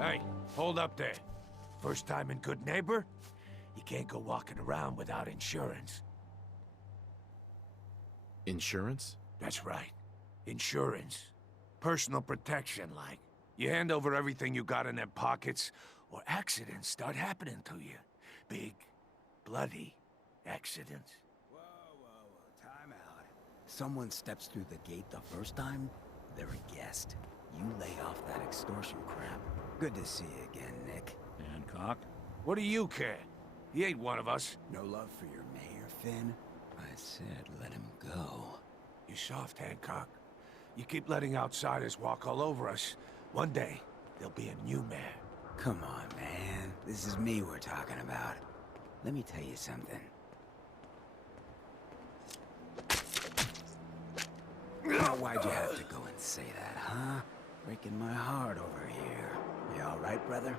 Hey, hold up there. First time in Good Neighbor? You can't go walking around without insurance. Insurance? That's right. Insurance. Personal protection, like. You hand over everything you got in them pockets, or accidents start happening to you. Big, bloody accidents. Whoa, time out. Someone steps through the gate the first time, they're a guest. You lay off that extortion crap. Good to see you again, Nick. Hancock? What do you care? He ain't one of us. No love for your mayor, Finn? I said let him go. You soft, Hancock. You keep letting outsiders walk all over us. One day, there'll be a new mayor. Come on, man. This is me we're talking about. Let me tell you something. Now, why'd you have to go and say that, huh? Breaking my heart over here. You all right, brother?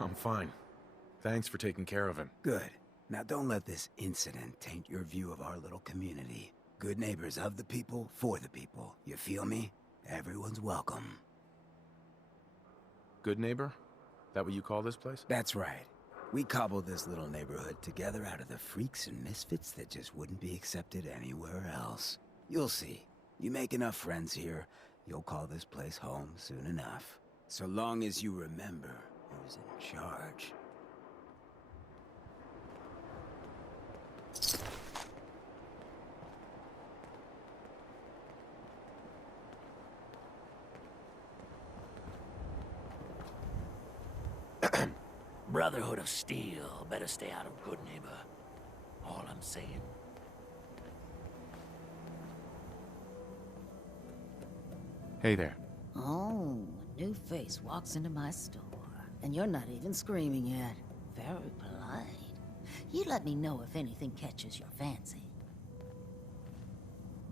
I'm fine. Thanks for taking care of him. Good. Now don't let this incident taint your view of our little community. Good neighbors of the people, for the people. You feel me? Everyone's welcome. Good neighbor? That what you call this place? That's right. We cobbled this little neighborhood together out of the freaks and misfits that just wouldn't be accepted anywhere else. You'll see. You make enough friends here, you'll call this place home soon enough. So long as you remember who's in charge. Brotherhood of Steel. Better stay out of Good Neighbor. All I'm saying. Hey there. Oh, a new face walks into my store. And you're not even screaming yet. Very polite. You let me know if anything catches your fancy.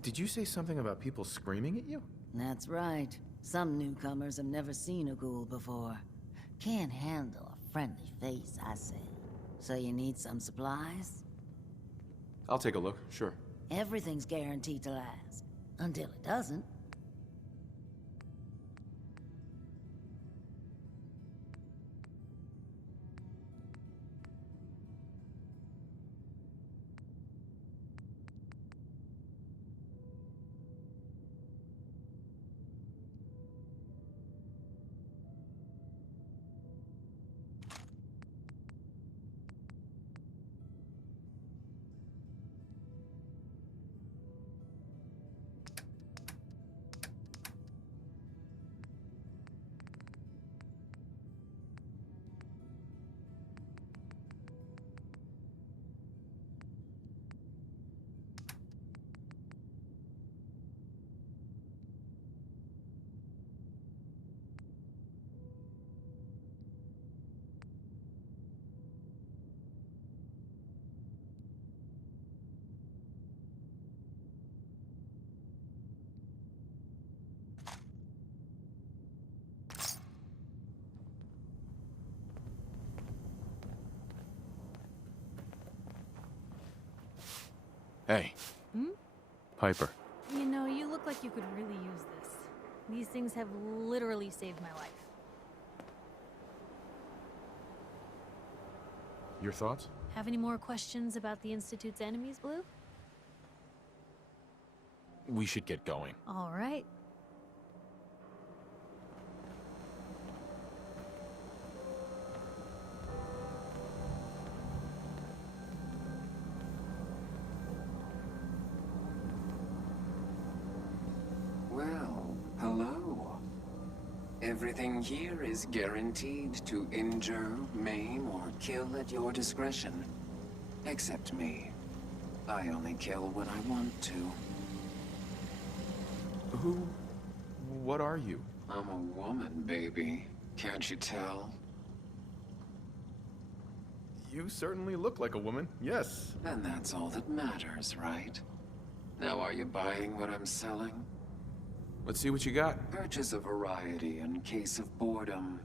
Did you say something about people screaming at you? That's right. Some newcomers have never seen a ghoul before. Can't handle a friendly face, I say. So you need some supplies? I'll take a look, sure. Everything's guaranteed to last. Until it doesn't. Hey. Hmm? Piper. You know, you look like you could really use this. These things have literally saved my life. Your thoughts? Have any more questions about the Institute's enemies, Blue? We should get going. All right. Well, hello. Everything here is guaranteed to injure, maim, or kill at your discretion. Except me. I only kill when I want to. Who? What are you? I'm a woman, baby. Can't you tell? You certainly look like a woman, yes. And that's all that matters, right? Now are you buying what I'm selling? Let's see what you got. Purchase a variety in case of boredom.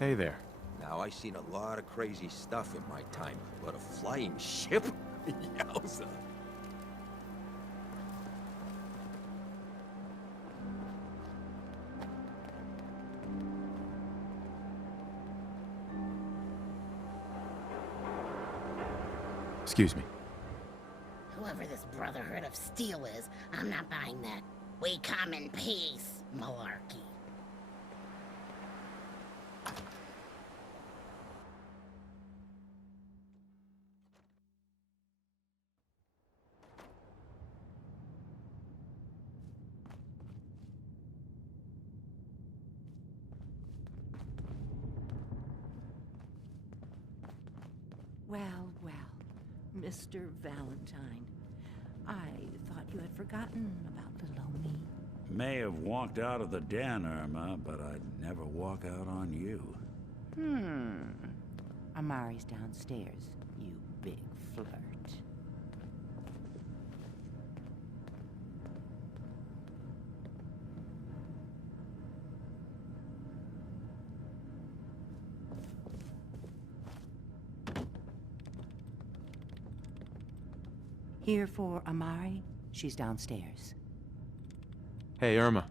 Hey there. Now, I seen a lot of crazy stuff in my time, but a flying ship? Yowza. Excuse me. Whoever this Brotherhood of Steel is, I'm not buying that "we come in peace" malarkey. Well, well, Mr. Valentine. I thought you had forgotten about little old me. May have walked out of the den, Irma, but I'd never walk out on you. Amari's downstairs, you big flirt. Here for Amari? She's downstairs. Hey, Irma.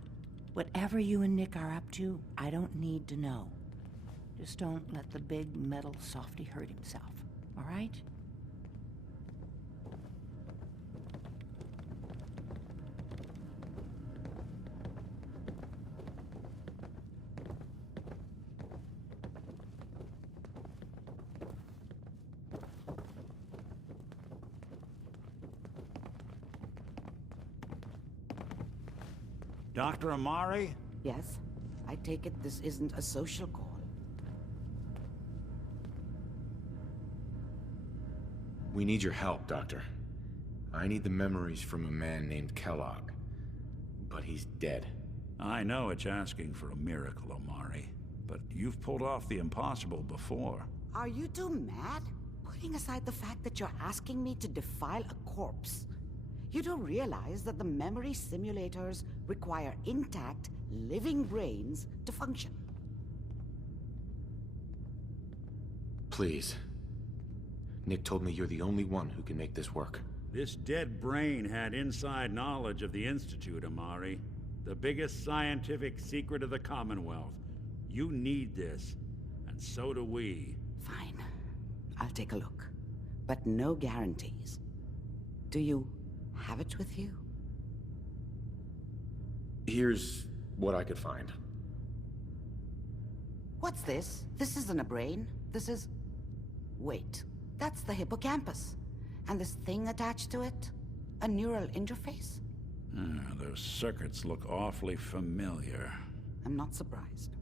Whatever you and Nick are up to, I don't need to know. Just don't let the big metal softy hurt himself, all right? Dr. Amari? Yes? I take it this isn't a social call. We need your help, Doctor. I need the memories from a man named Kellogg. But he's dead. I know it's asking for a miracle, Amari, but you've pulled off the impossible before. Are you two mad? Putting aside the fact that you're asking me to defile a corpse, you do realize that the memory simulators require intact, living brains to function. Please. Nick told me you're the only one who can make this work. This dead brain had inside knowledge of the Institute, Amari. The biggest scientific secret of the Commonwealth. You need this, and so do we. Fine. I'll take a look. But no guarantees. Do you have it with you? Here's what I could find. What's this? This isn't a brain. This is... Wait. That's the hippocampus. And this thing attached to it? A neural interface? Those circuits look awfully familiar. I'm not surprised.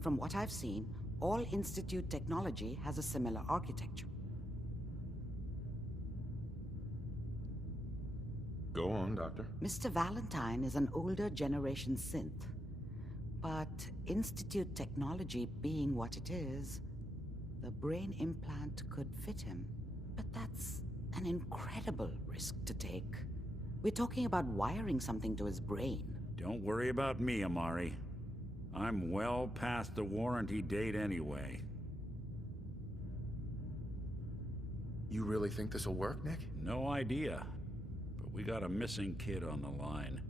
From what I've seen, all Institute technology has a similar architecture. Go on, Doctor. Mr. Valentine is an older generation synth. But Institute technology being what it is, the brain implant could fit him. But that's an incredible risk to take. We're talking about wiring something to his brain. Don't worry about me, Amari. I'm well past the warranty date anyway. You really think this'll work, Nick? No idea. But we got a missing kid on the line.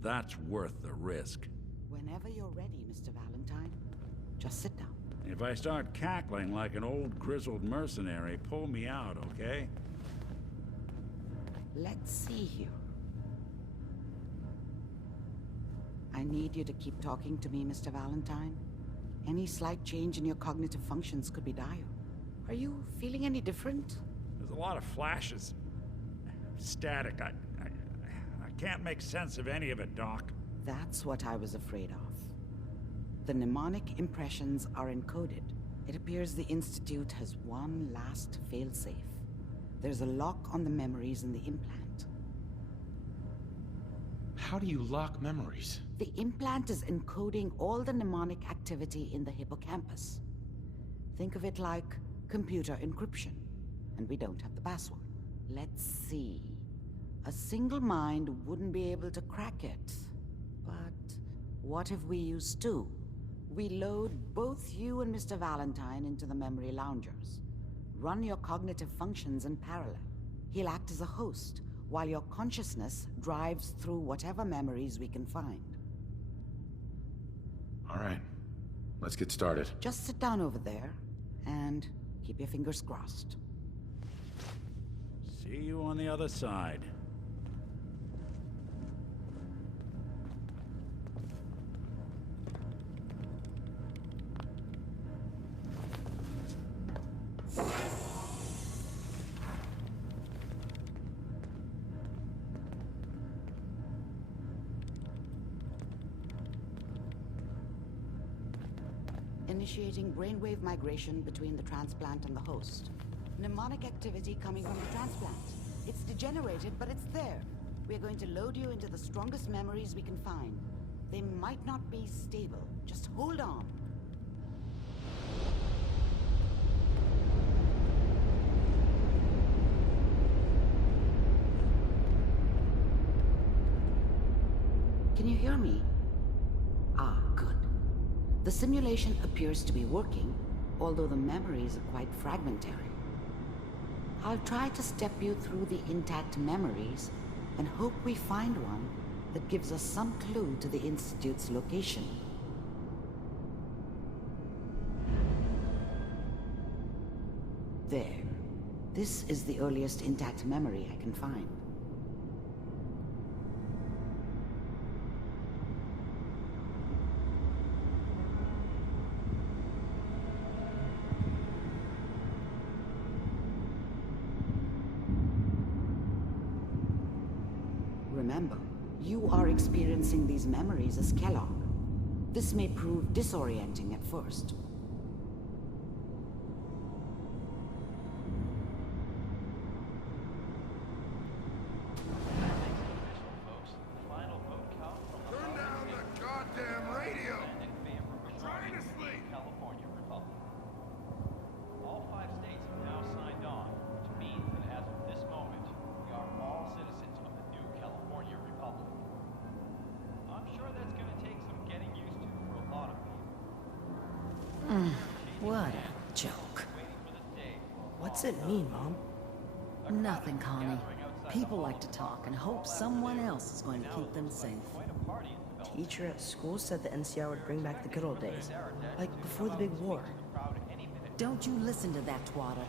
That's worth the risk. Whenever you're ready, Mr. Valentine, just sit down. If I start cackling like an old grizzled mercenary, pull me out, okay? Let's see here. I need you to keep talking to me, Mr. Valentine. Any slight change in your cognitive functions could be dire. Are you feeling any different? There's a lot of flashes. Static. I can't make sense of any of it, Doc. That's what I was afraid of. The mnemonic impressions are encoded. It appears the Institute has one last failsafe. There's a lock on the memories in the implant. How do you lock memories? The implant is encoding all the mnemonic activity in the hippocampus. Think of it like computer encryption, and we don't have the password. Let's see. A single mind wouldn't be able to crack it. But what if we use two? We load both you and Mr. Valentine into the memory loungers. Run your cognitive functions in parallel. He'll act as a host, while your consciousness drives through whatever memories we can find. All right. Let's get started. Just sit down over there, and keep your fingers crossed. See you on the other side. Initiating brainwave migration between the transplant and the host. Mnemonic activity coming from the transplant. It's degenerated, but it's there. We're going to load you into the strongest memories we can find. They might not be stable. Just hold on. Can you hear me? Ah, good. The simulation appears to be working, although the memories are quite fragmentary. I'll try to step you through the intact memories and hope we find one that gives us some clue to the Institute's location. There. This is the earliest intact memory I can find. Remember, you are experiencing these memories as Kellogg. This may prove disorienting at first. Turn down the goddamn radio! I'm trying to sleep! California Republic. All 5 states have now signed on, which means that as of this moment, we are all citizens of the new California Republic. I'm sure that's going to take some getting used to for a lot of people. What a joke. What's it mean, Mom? Nothing, Connie. People like to talk and hope someone else is going to keep them safe. Teacher at school said the NCR would bring back the good old days, like before the big war. Don't you listen to that twaddle.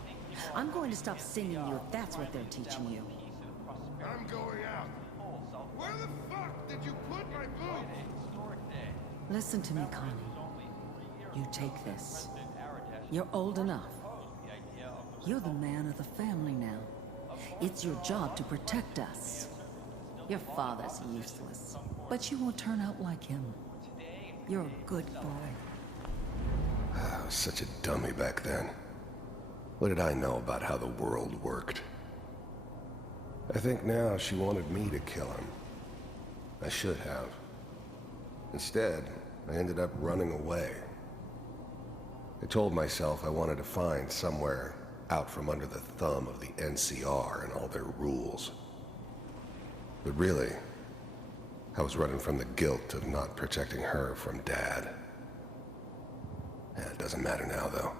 I'm going to stop singing you if that's what they're teaching you. I'm going out. Where the fuck did you put my boots? Listen to me, Connie. You take this. You're old enough. You're the man of the family now. It's your job to protect us. Your father's useless, but you won't turn out like him. You're a good boy. I was such a dummy back then. What did I know about how the world worked? I think now she wanted me to kill him. I should have. Instead, I ended up running away. I told myself I wanted to find somewhere out from under the thumb of the NCR and all their rules. But really, I was running from the guilt of not protecting her from Dad. It doesn't matter now, though.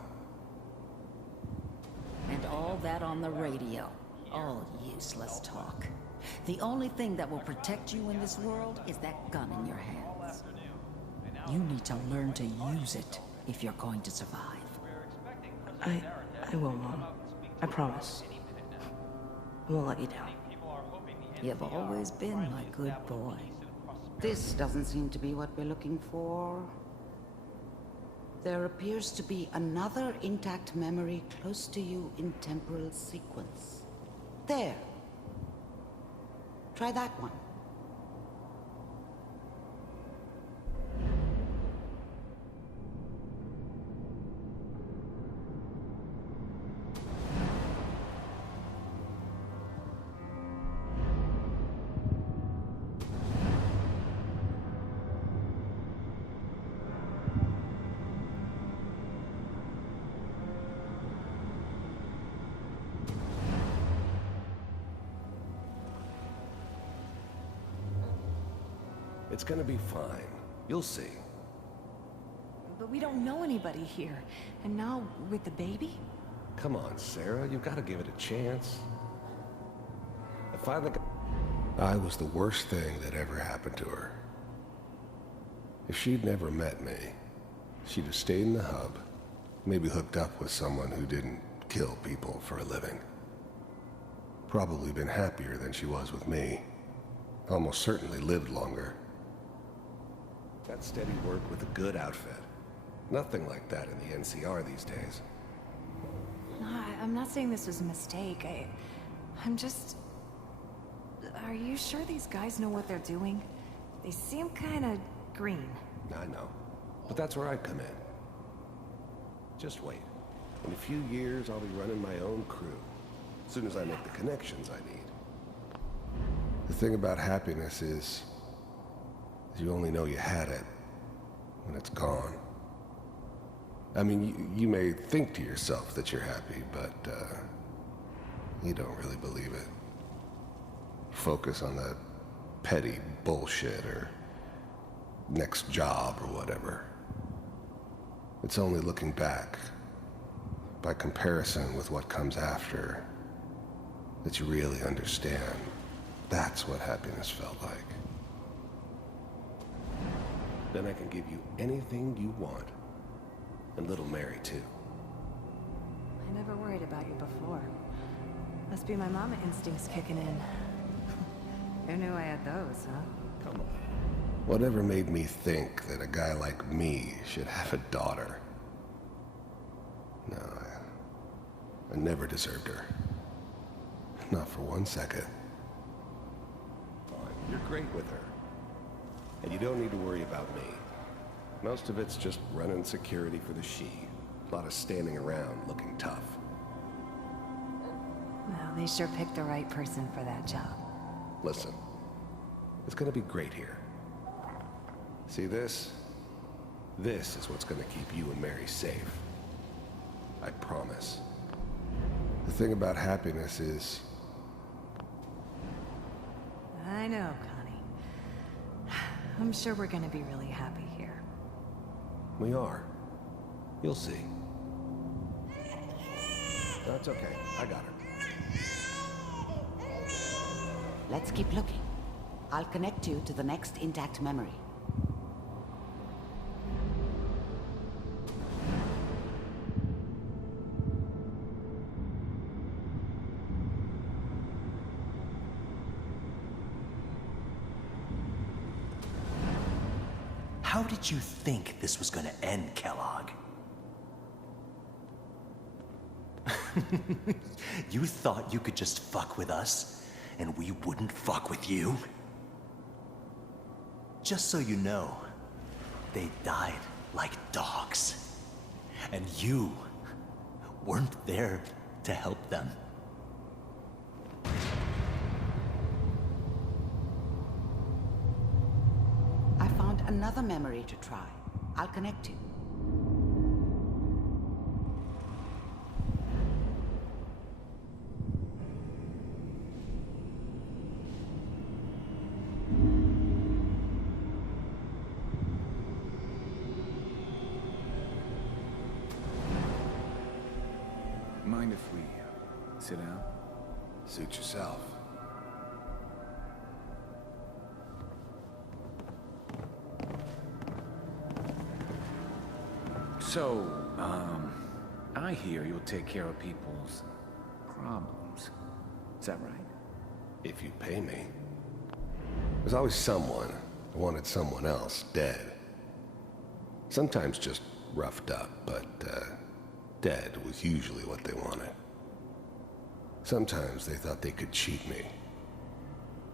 And all that on the radio. All useless talk. The only thing that will protect you in this world is that gun in your hands. You need to learn to use it if you're going to survive. I will, Mom. I promise. I won't let you down. You've always been my good boy. This doesn't seem to be what we're looking for. There appears to be another intact memory close to you in temporal sequence. There. Try that one. It's gonna be fine. You'll see. we don't know anybody here. And now, with the baby? Come on, Sarah, you've got to give it a chance. I was the worst thing that ever happened to her. If she'd never met me, she'd have stayed in the hub, maybe hooked up with someone who didn't kill people for a living. Probably been happier than she was with me. Almost certainly lived longer. Got steady work with a good outfit. Nothing like that in the NCR these days. No, I'm not saying this was a mistake. I'm just... Are you sure these guys know what they're doing? They seem kinda green. I know. But that's where I come in. Just wait. In a few years, I'll be running my own crew. As soon as I make the connections I need. The thing about happiness is you only know you had it when it's gone. I mean, you may think to yourself that you're happy, but you don't really believe it. Focus on that petty bullshit or next job or whatever. It's only looking back, by comparison with what comes after, that you really understand. That's what happiness felt like. Then I can give you anything you want. And little Mary, too. I never worried about you before. Must be my mama instincts kicking in. Who knew I had those, huh? Come on. Whatever made me think that a guy like me should have a daughter? No, I never deserved her. Not for 1 second. Fine, you're great with her. And you don't need to worry about me. Most of it's just running security for the she. A lot of standing around looking tough. Well, they sure picked the right person for that job. Listen, it's gonna be great here. See this? This is what's gonna keep you and Mary safe. I promise. The thing about happiness is... I know, Connie. I'm sure we're gonna be really happy here. We are. You'll see. That's okay. I got her. Let's keep looking. I'll connect you to the next intact memory. How did you think this was gonna end, Kellogg? You thought you could just fuck with us, and we wouldn't fuck with you? Just so you know, they died like dogs. And you weren't there to help them. I found another memory to try. I'll connect you. Mind if we sit down? Suit yourself. So, I hear you'll take care of people's problems. Is that right? If you pay me. There's always someone who wanted someone else dead. Sometimes just roughed up, but dead was usually what they wanted. Sometimes they thought they could cheat me.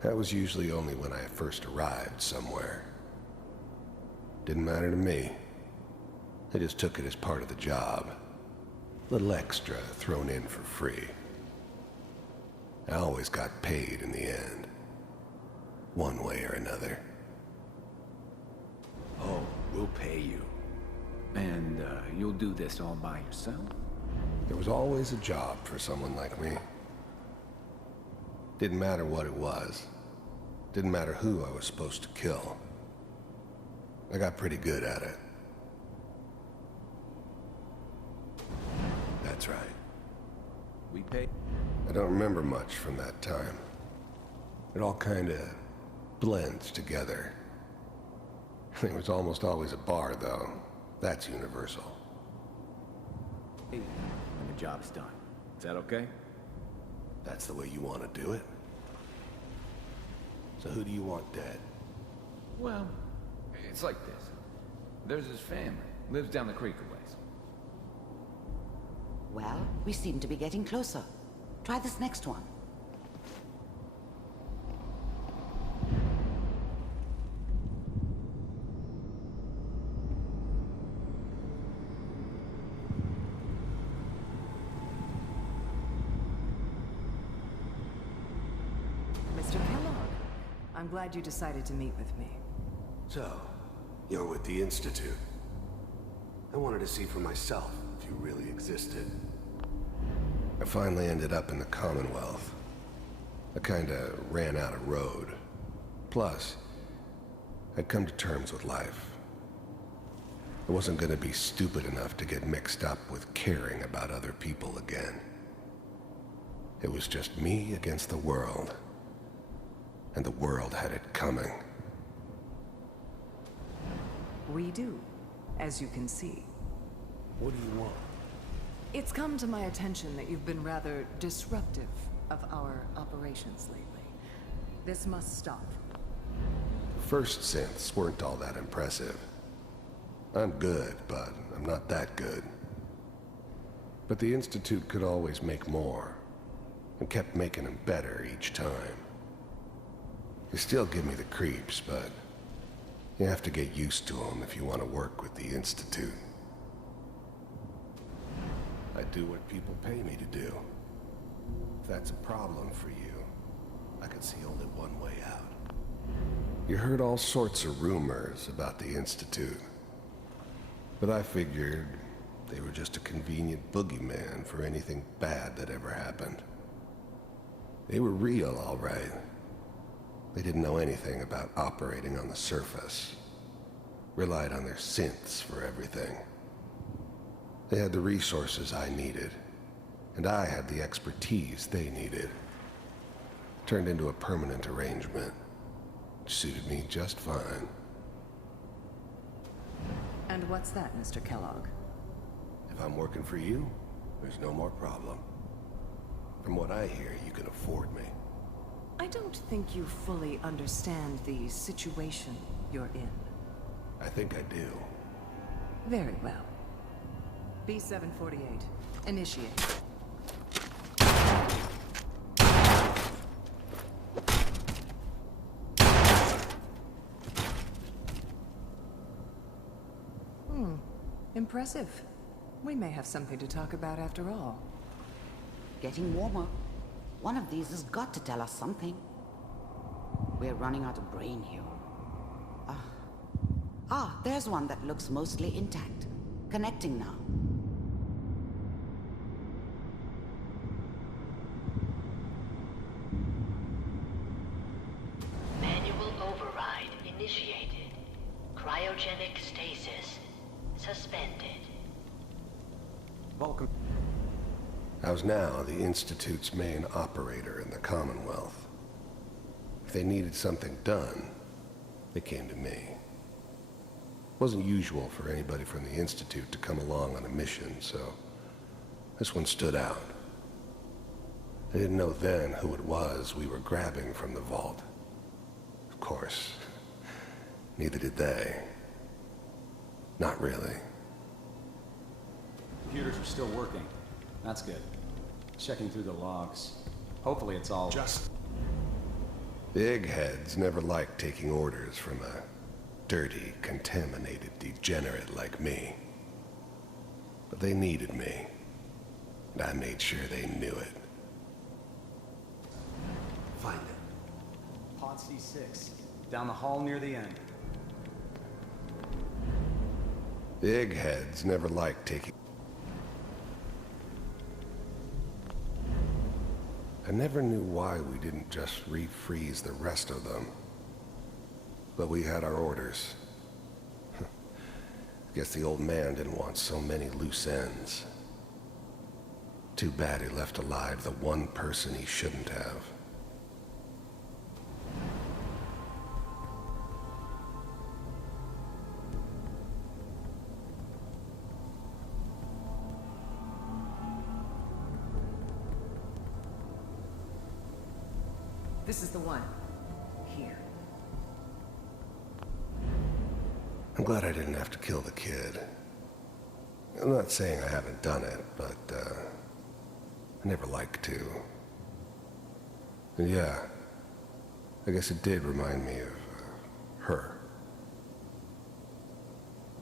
That was usually only when I first arrived somewhere. Didn't matter to me. I just took it as part of the job. Little extra thrown in for free. I always got paid in the end. One way or another. Oh, we'll pay you. And you'll do this all by yourself? There was always a job for someone like me. Didn't matter what it was. Didn't matter who I was supposed to kill. I got pretty good at it. That's right. We pay. I don't remember much from that time. It all kinda blends together. It was almost always a bar, though. That's universal. When the job's done. Is that okay? That's the way you want to do it? So who do you want dead? Well, it's like this. There's his family. Lives down the creek a ways. Well, we seem to be getting closer. Try this next one. Mr. Kellogg, I'm glad you decided to meet with me. So, you're with the Institute. I wanted to see for myself if you really existed. I finally ended up in the Commonwealth. I kinda ran out of road. Plus, I'd come to terms with life. I wasn't gonna be stupid enough to get mixed up with caring about other people again. It was just me against the world. And the world had it coming. We do, as you can see. What do you want? It's come to my attention that you've been rather disruptive of our operations lately. This must stop. First synths weren't all that impressive. I'm good, but I'm not that good. But the Institute could always make more, and kept making them better each time. They still give me the creeps, but you have to get used to them if you want to work with the Institute. I do what people pay me to do. If that's a problem for you, I can see only one way out. You heard all sorts of rumors about the Institute, but I figured they were just a convenient boogeyman for anything bad that ever happened. They were real, all right. They didn't know anything about operating on the surface. Relied on their synths for everything. They had the resources I needed, and I had the expertise they needed. Turned into a permanent arrangement. Suited me just fine. And what's that, Mr. Kellogg? If I'm working for you, there's no more problem. From what I hear, you can afford me. I don't think you fully understand the situation you're in. I think I do. Very well. B-748, initiate. Impressive. We may have something to talk about after all. Getting warmer. One of these has got to tell us something. We're running out of brain here. There's one that looks mostly intact. Connecting now. Manual override initiated. Cryogenic stasis suspended. Vulcan. I was now the Institute's main operator in the Commonwealth. If they needed something done, they came to me. It wasn't usual for anybody from the Institute to come along on a mission, so this one stood out. I didn't know then who it was we were grabbing from the vault. Of course, neither did they. Not really. Computers are still working. That's good. Checking through the logs. Hopefully it's all... The eggheads never liked taking orders from a dirty, contaminated degenerate like me. But they needed me, and I made sure they knew it. Find it. Pod C6. Down the hall near the end. The eggheads never liked taking... I never knew why we didn't just refreeze the rest of them. But we had our orders. Guess the old man didn't want so many loose ends. Too bad he left alive the one person he shouldn't have. This is the one. Here. I'm glad I didn't have to kill the kid. I'm not saying I haven't done it, but, I never liked to. And yeah, I guess it did remind me of, her.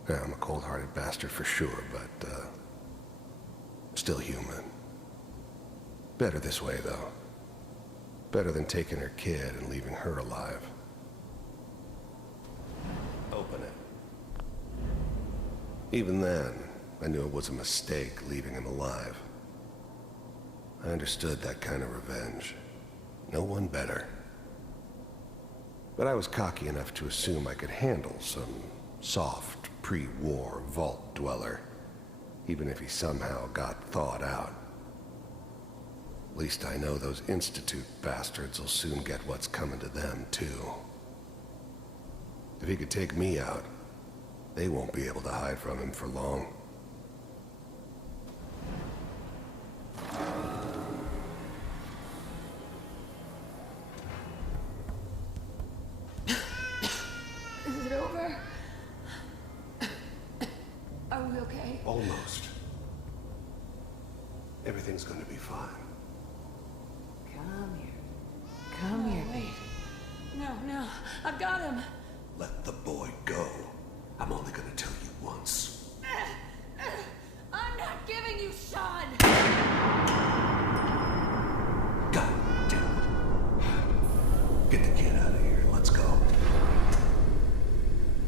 Yeah, I'm a cold-hearted bastard for sure, but, still human. Better this way, though. Better than taking her kid and leaving her alive. Open it. Even then, I knew it was a mistake leaving him alive. I understood that kind of revenge. No one better. But I was cocky enough to assume I could handle some soft, pre-war vault dweller, even if he somehow got thawed out. At least I know those Institute bastards will soon get what's coming to them, too. If he could take me out, they won't be able to hide from him for long. Is it over? Are we okay? Almost. Everything's gonna be fine. Come here. Come here, baby. No, I've got him. Let the boy go. I'm only gonna tell you once. I'm not giving you Sean! God damn it. Get the kid out of here. Let's go.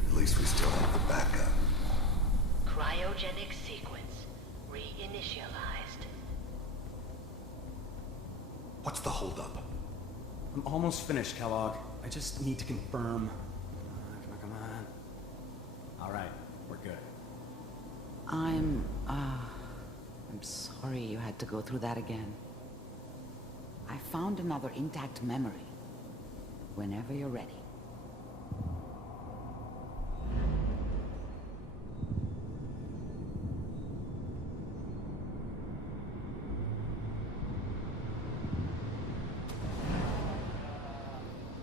At least we still have the backup. Cryogenic sequence reinitialized. What's the holdup? I'm almost finished, Kellogg. I just need to confirm. Come on. All right, we're good. I'm sorry you had to go through that again. I found another intact memory. Whenever you're ready.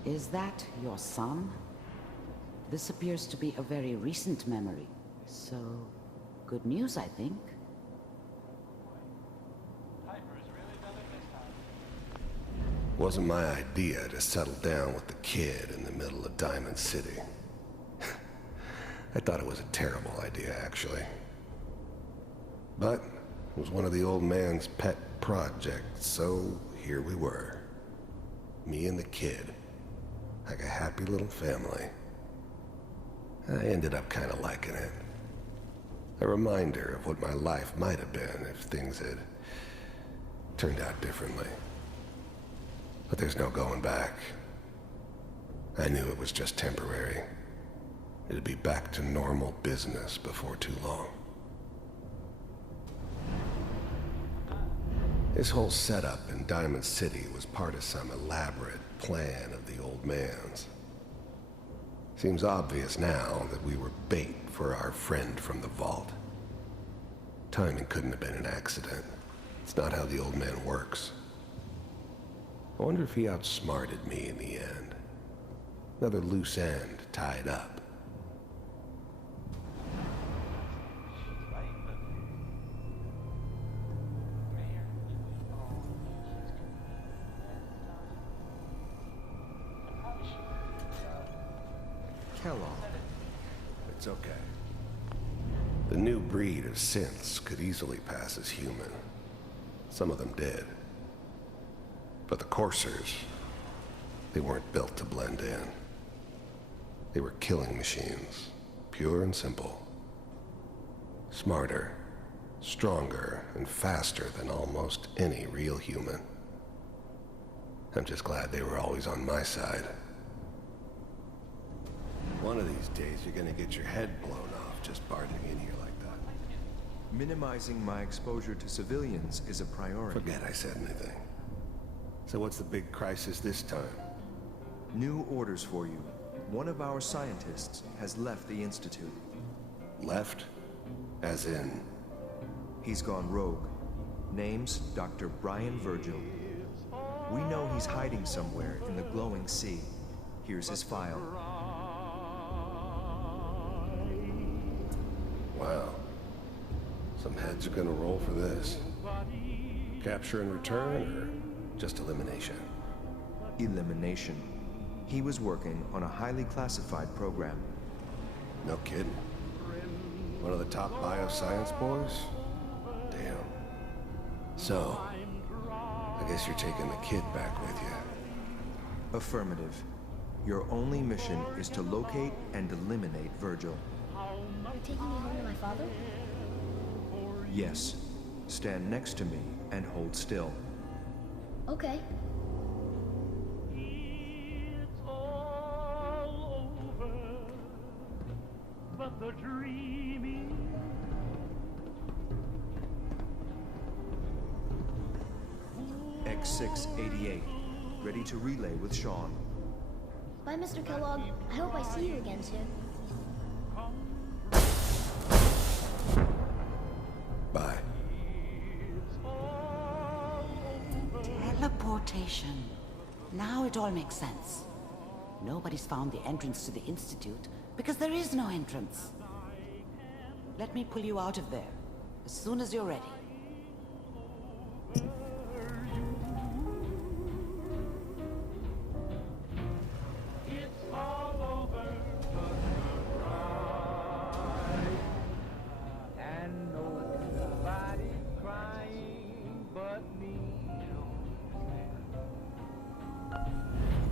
Is that your son? This appears to be a very recent memory. So, good news, I think. Wasn't my idea to settle down with the kid in the middle of Diamond City. I thought it was a terrible idea, actually. But it was one of the old man's pet projects, so here we were. Me and the kid. Like a happy little family. I ended up kind of liking it. A reminder of what my life might have been if things had turned out differently. But there's no going back. I knew it was just temporary. It'd be back to normal business before too long. This whole setup in Diamond City was part of some elaborate plan of the old man's. Seems obvious now that we were bait for our friend from the vault. Timing couldn't have been an accident. It's not how the old man works. I wonder if he outsmarted me in the end. Another loose end tied up. Kellogg. It's okay. The new breed of synths could easily pass as human. Some of them did. But the coursers, they weren't built to blend in. They were killing machines, pure and simple. Smarter, stronger, and faster than almost any real human. I'm just glad they were always on my side. One of these days, you're gonna get your head blown off just barging in here like that. Minimizing my exposure to civilians is a priority. Forget I said anything. So what's the big crisis this time? New orders for you. One of our scientists has left the Institute. Left? As in? He's gone rogue. Name's Dr. Brian Virgil. We know he's hiding somewhere in the glowing sea. Here's his file. Wow. Some heads are gonna roll for this. Capture and return, or just elimination? Elimination. He was working on a highly classified program. No kidding. One of the top bioscience boys? Damn. So, I guess you're taking the kid back with you. Affirmative. Your only mission is to locate and eliminate Virgil. You're taking me home to my father? Yes. Stand next to me and hold still. Okay. But the dreaming. X688. Ready to relay with Sean. Bye, Mr. Kellogg. I hope I see you again soon. Bye. Teleportation. Now it all makes sense. Nobody's found the entrance to the Institute because there is no entrance. Let me pull you out of there as soon as you're ready.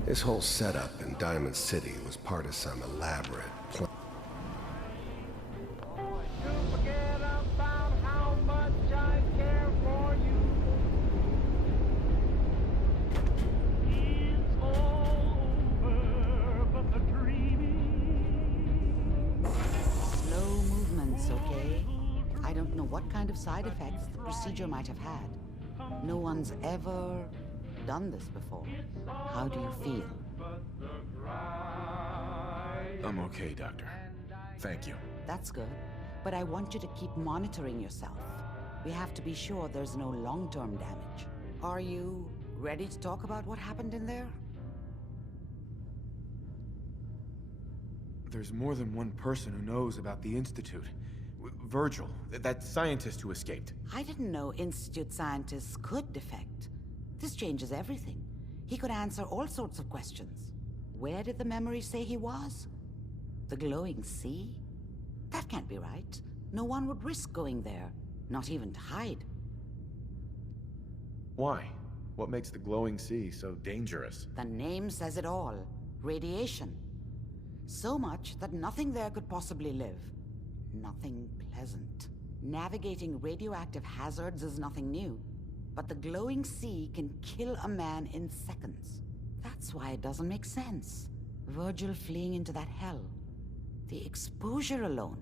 This whole setup in Diamond City was part of some elaborate plan. Slow movements, okay? I don't know what kind of side effects the procedure might have had. No one's ever done this before. How do you feel? I'm okay, Doctor. Thank you. That's good. But I want you to keep monitoring yourself. We have to be sure there's no long-term damage. Are you ready to talk about what happened in there? There's more than one person who knows about the Institute. Virgil, that scientist who escaped. I didn't know Institute scientists could defect. This changes everything. He could answer all sorts of questions. Where did the memory say he was? The glowing sea? That can't be right. No one would risk going there, not even to hide. Why? What makes the glowing sea so dangerous? The name says it all. Radiation. So much that nothing there could possibly live. Nothing pleasant. Navigating radioactive hazards is nothing new. But the glowing sea can kill a man in seconds. That's why it doesn't make sense. Virgil fleeing into that hell. The exposure alone.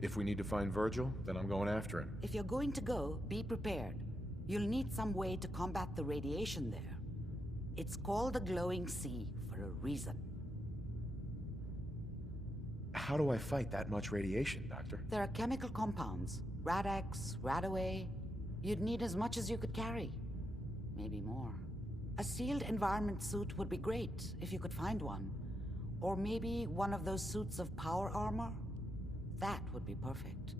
If we need to find Virgil, then I'm going after him. If you're going to go, be prepared. You'll need some way to combat the radiation there. It's called the glowing sea for a reason. How do I fight that much radiation, Doctor? There are chemical compounds. Rad-X, Radaway. You'd need as much as you could carry. Maybe more. A sealed environment suit would be great, if you could find one. Or maybe one of those suits of power armor? That would be perfect.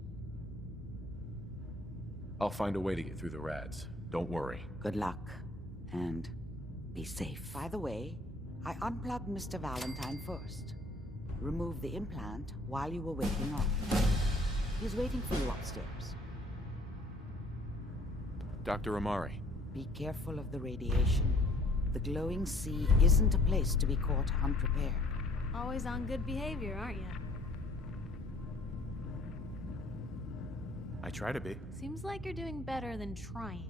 I'll find a way to get through the rads. Don't worry. Good luck. And be safe. By the way, I unplugged Mr. Valentine first. Removed the implant while you were waking up. He's waiting for you upstairs. Dr. Amari. Be careful of the radiation. The glowing sea isn't a place to be caught unprepared. Always on good behavior, aren't you? I try to be. Seems like you're doing better than trying.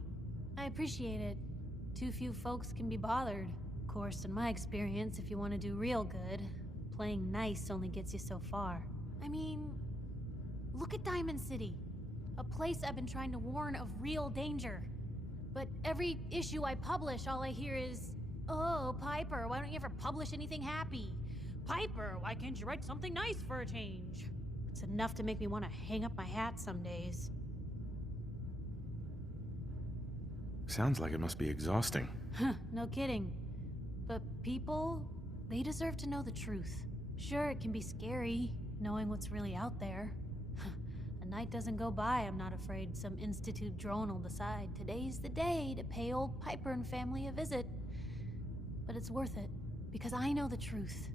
I appreciate it. Too few folks can be bothered. Of course, in my experience, if you want to do real good, playing nice only gets you so far. I mean, look at Diamond City. A place I've been trying to warn of real danger. But every issue I publish, all I hear is, "Oh, Piper, why don't you ever publish anything happy? Piper, why can't you write something nice for a change?" It's enough to make me want to hang up my hat some days. Sounds like it must be exhausting. Huh, no kidding. But people, they deserve to know the truth. Sure, it can be scary, knowing what's really out there. A night doesn't go by, I'm not afraid some Institute drone will decide today's the day to pay old Piper and family a visit. But it's worth it, because I know the truth.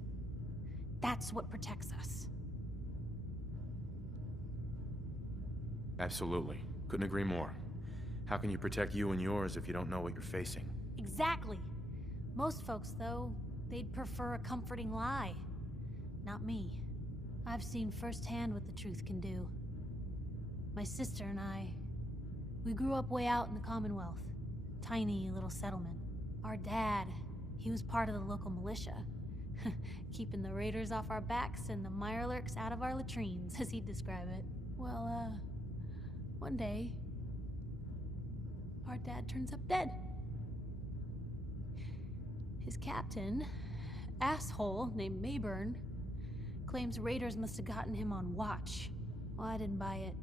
That's what protects us. Absolutely. Couldn't agree more. How can you protect you and yours if you don't know what you're facing? Exactly. Most folks, though, they'd prefer a comforting lie. Not me. I've seen firsthand what the truth can do. My sister and I, we grew up way out in the Commonwealth. Tiny little settlement. Our dad, he was part of the local militia. Keeping the raiders off our backs and the Mirelurks out of our latrines, as he'd describe it. Well, one day, our dad turns up dead. His captain, asshole named Mayburn, claims raiders must have gotten him on watch. Well, I didn't buy it.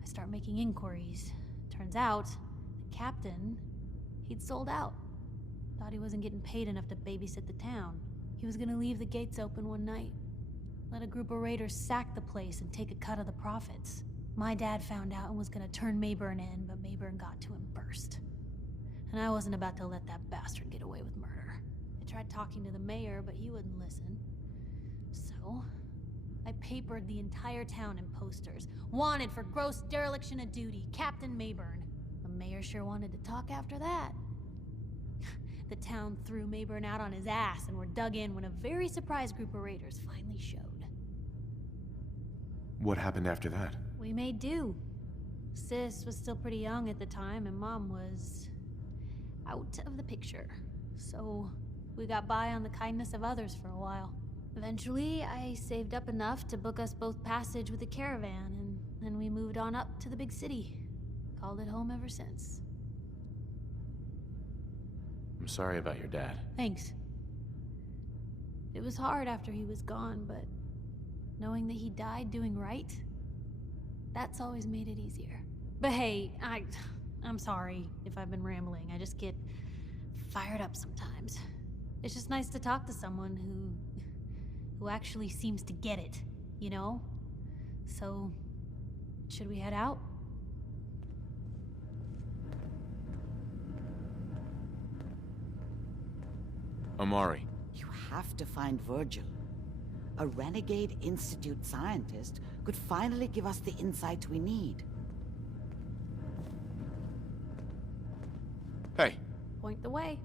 I start making inquiries. Turns out, the captain, he'd sold out. Thought he wasn't getting paid enough to babysit the town. He was gonna leave the gates open one night. Let a group of raiders sack the place and take a cut of the profits. My dad found out and was gonna turn Mayburn in, but Mayburn got to him first. And I wasn't about to let that bastard get away with murder. I tried talking to the mayor, but he wouldn't listen. So, I papered the entire town in posters. Wanted for gross dereliction of duty, Captain Mayburn. The mayor sure wanted to talk after that. The town threw Mayburn out on his ass and were dug in when a very surprised group of raiders finally showed. What happened after that? We made do. Sis was still pretty young at the time, and Mom was out of the picture. So we got by on the kindness of others for a while. Eventually, I saved up enough to book us both passage with a caravan, and then we moved on up to the big city. Called it home ever since. I'm sorry about your dad. Thanks. It was hard after he was gone, but knowing that he died doing right, that's always made it easier. But hey, I'm sorry if I've been rambling. I just get fired up sometimes. It's just nice to talk to someone who actually seems to get it, you know? So, should we head out? Amari. You have to find Virgil. A renegade Institute scientist could finally give us the insight we need. Hey. Point the way.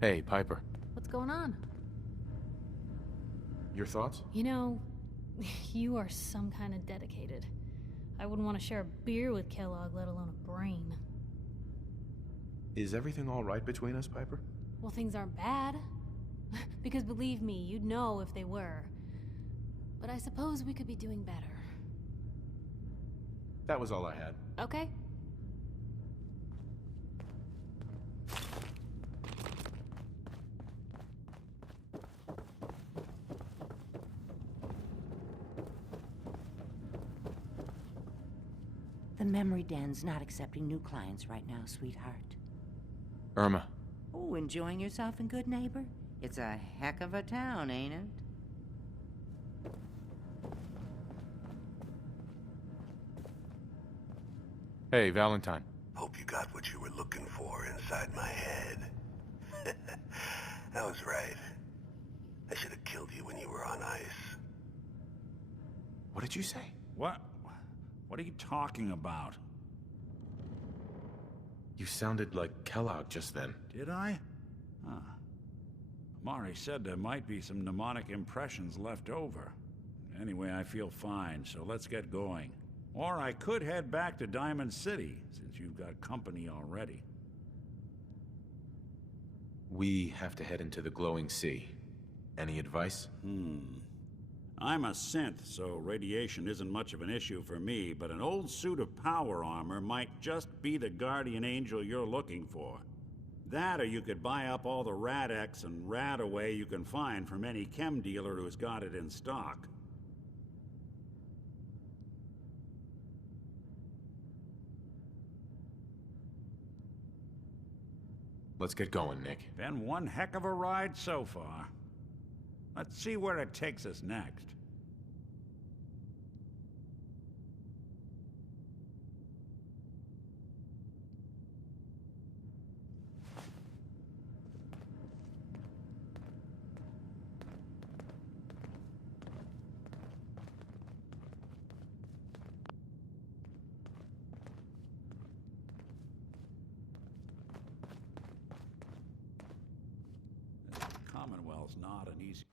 Hey, Piper. What's going on? Your thoughts? You know, you are some kind of dedicated. I wouldn't want to share a beer with Kellogg, let alone a brain. Is everything all right between us, Piper? Well, things aren't bad. Because believe me, you'd know if they were. But I suppose we could be doing better. That was all I had. Okay. The Memory Den's not accepting new clients right now, sweetheart. Irma. Oh, enjoying yourself in Good Neighbor? It's a heck of a town, ain't it? Hey, Valentine. Hope you got what you were looking for inside my head. That was right. I should have killed you when you were on ice. What did you say? What? What are you talking about? You sounded like Kellogg just then. Did I? Huh. Amari said there might be some mnemonic impressions left over. Anyway, I feel fine, so let's get going. Or I could head back to Diamond City, since you've got company already. We have to head into the glowing sea. Any advice? I'm a synth, so radiation isn't much of an issue for me, but an old suit of power armor might just be the guardian angel you're looking for. That, or you could buy up all the Rad-X and Rad-Away you can find from any chem dealer who's got it in stock. Let's get going, Nick. Been one heck of a ride so far. Let's see where it takes us next. Commonwealth's not an easy...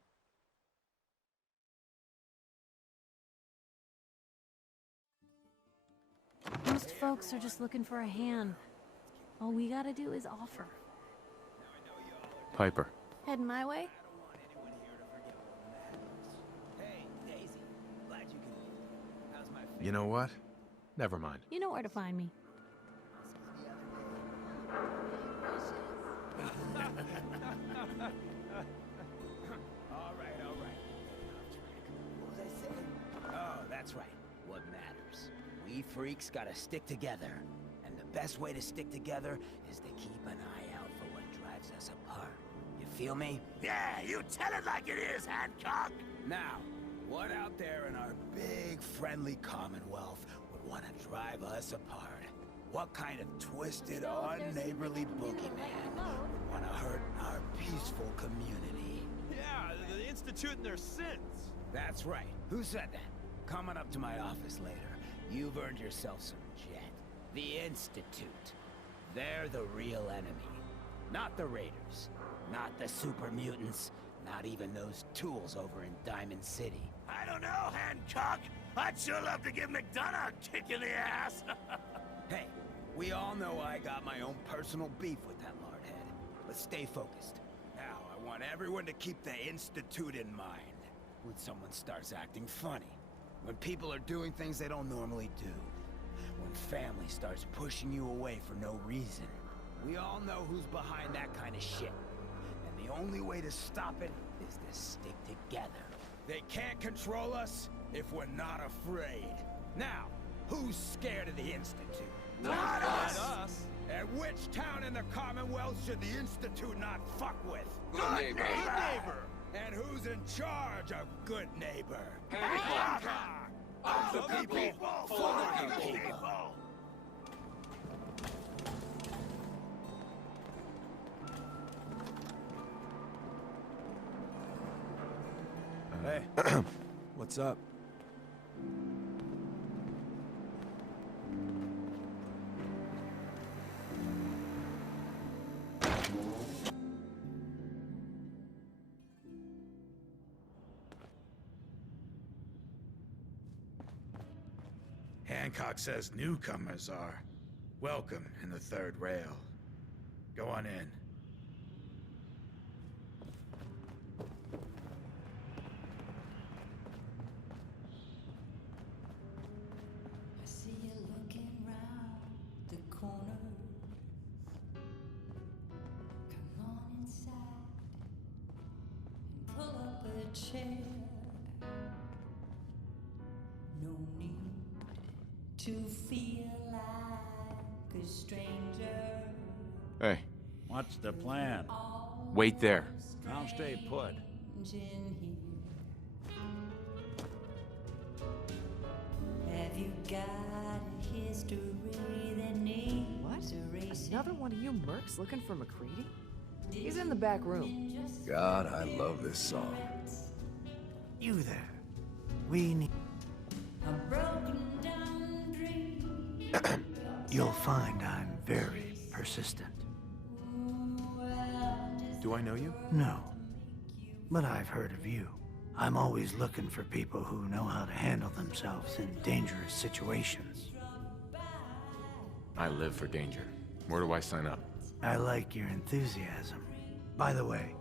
Most folks are just looking for a hand. All we gotta do is offer. Piper. Heading my way? You know what? Never mind. You know where to find me. All right. What was I saying? Oh, that's right. What matters. We freaks gotta stick together. And the best way to stick together is to keep an eye out for what drives us apart. You feel me? Yeah, you tell it like it is, Hancock! Now, what out there in our big, friendly Commonwealth would want to drive us apart? What kind of twisted, unneighborly boogeyman would want to hurt our peaceful community? Yeah, the Institute and their sins. That's right. Who said that? Coming up to my office later. You've earned yourself some jet. The Institute. They're the real enemy. Not the Raiders. Not the super mutants. Not even those tools over in Diamond City. I don't know, Hancock. I'd sure love to give McDonough a kick in the ass. Hey, we all know I got my own personal beef with that lardhead. But stay focused. Now, I want everyone to keep the Institute in mind. When someone starts acting funny. When people are doing things they don't normally do. When family starts pushing you away for no reason. We all know who's behind that kind of shit. And the only way to stop it is to stick together. They can't control us if we're not afraid. Now, who's scared of the Institute? Not us! And which town in the Commonwealth should the Institute not fuck with? Good neighbor! And who's in charge of good neighbor? Hancock! Of the people, for the people! Hey, what's up? Hancock says newcomers are welcome in the third rail. Go on in. I see you looking round the corner. Come on inside and pull up a chair. No need to feel like a stranger. Hey, What's the plan? wait there. I'll stay put. Have you got a history that needs What? erasing? Another one of you mercs looking for McCready? He's in the back room. God, I love this song. You there. We need... A broken down dream. You'll find I'm very persistent. Do I know you? No. But I've heard of you. I'm always looking for people who know how to handle themselves in dangerous situations. I live for danger. Where do I sign up? I like your enthusiasm. By the way,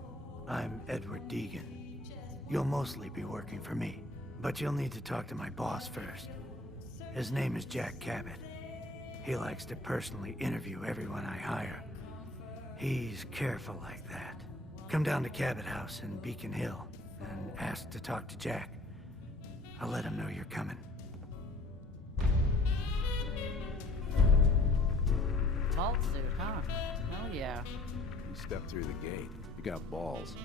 I'm Edward Deegan. You'll mostly be working for me. But you'll need to talk to my boss first. His name is Jack Cabot. He likes to personally interview everyone I hire. He's careful like that. Come down to Cabot House in Beacon Hill and ask to talk to Jack. I'll let him know you're coming. Vault suit, huh? Oh yeah. You stepped through the gate. You got balls.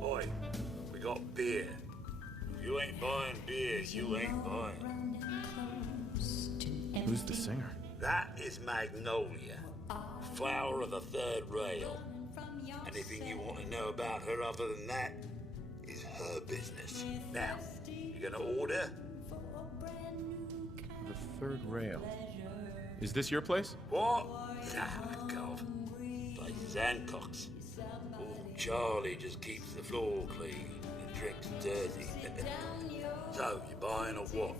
Boy, we got beer. If you ain't buying beer, you ain't buying. Who's the singer? That is Magnolia, flower of the third rail. Anything you want to know about her other than that is her business. Now, you gonna order? The third rail. Is this your place? What? Nah, God. Place is Hancock's. Oh, Charlie just keeps the floor clean and drinks dirty. So, you buying or what?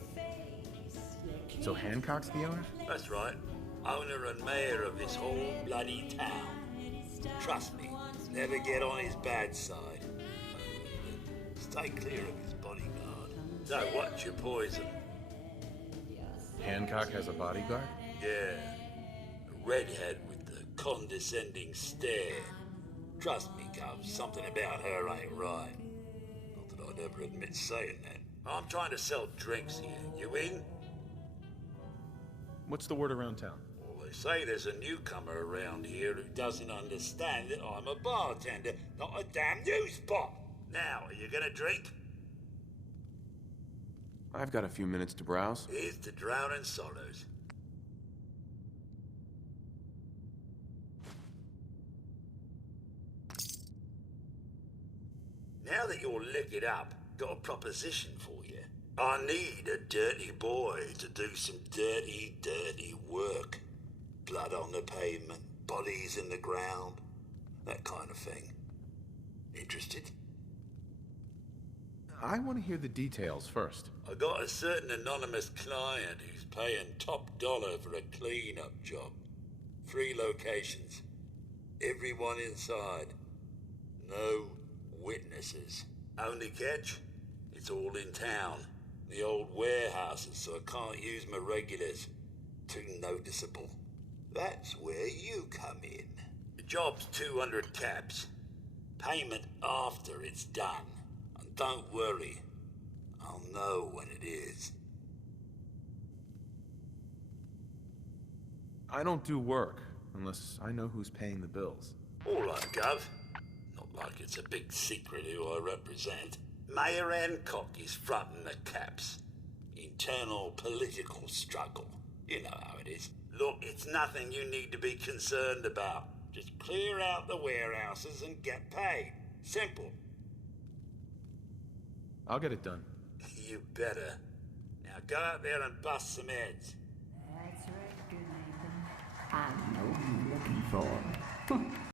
So Hancock's the owner? That's right. Owner and mayor of this whole bloody town. Trust me, never get on his bad side. Stay clear of his bodyguard. So, what's your poison? Hancock has a bodyguard? Yeah. A redhead with the condescending stare. Trust me, Cub, something about her ain't right. Not that I'd ever admit saying that. I'm trying to sell drinks here. You in? What's the word around town? Well, they say there's a newcomer around here who doesn't understand that I'm a bartender, not a damn news bot. Now, are you gonna drink? I've got a few minutes to browse. Here's to drowning sorrows. Now that you're liquored up, got a proposition for you. I need a dirty boy to do some dirty, dirty work. Blood on the pavement, bodies in the ground, that kind of thing. Interested? I want to hear the details first. I got a certain anonymous client who's paying top dollar for a clean-up job. 3 locations. Everyone inside. No witnesses. Only catch? It's all in town. The old warehouses, so I can't use my regulars. Too noticeable. That's where you come in. The job's 200 caps. Payment after it's done. And don't worry, I'll know when it is. I don't do work unless I know who's paying the bills. All right, Gov. Not like it's a big secret who I represent. Mayor Hancock is fronting the caps. Internal political struggle. You know how it is. Look, it's nothing you need to be concerned about. Just clear out the warehouses and get paid. Simple. I'll get it done. You better. Now go out there and bust some heads. That's right, good Nathan. I know you're looking for.